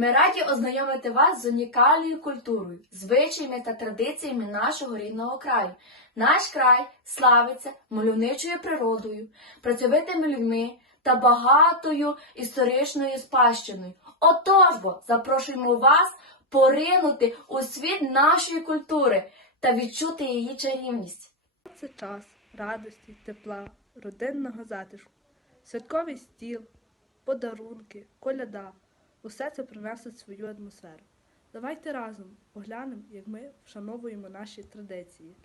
Ми раді ознайомити вас з унікальною культурою, звичаями та традиціями нашого рідного краю. Наш край славиться мальовничою природою, працьовитими людьми та багатою історичною спадщиною. Отож бо запрошуємо вас поринути у світ нашої культури та відчути її чарівність. Це час радості, тепла, родинного затишку, святковий стіл, подарунки, коляда. Усе це приносить свою атмосферу. Давайте разом поглянемо, як ми вшановуємо наші традиції.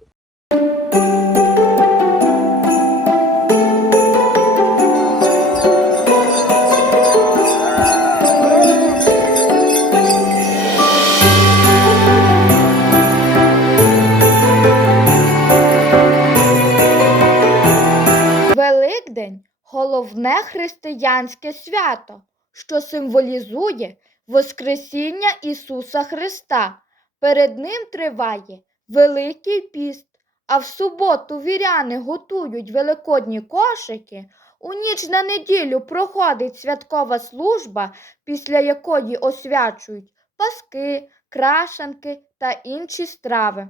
Великдень головне християнське свято, що символізує Воскресіння Ісуса Христа. Перед ним триває Великий піст, а в суботу віряни готують великодні кошики. У ніч на неділю проходить святкова служба, після якої освячують паски, крашанки та інші страви.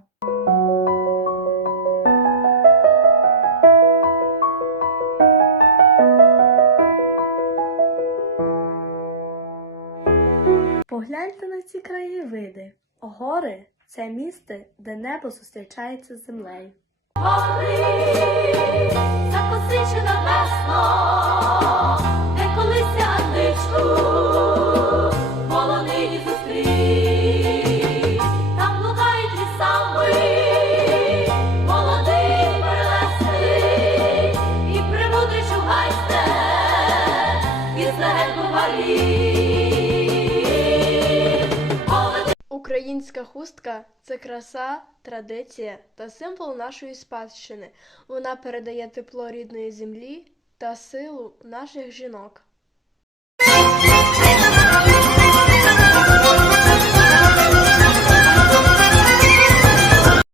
Погляньте на ці краєвиди. Гори це місце, де небо зустрічається з землею. Гори, Закосичена весно, де колись андичку, полонині зустрій, там блукають лісами, молодий перелесний, і примудрий чугайсте, із легенду варі. Українська хустка це краса, традиція та символ нашої спадщини. Вона передає тепло рідної землі та силу наших жінок.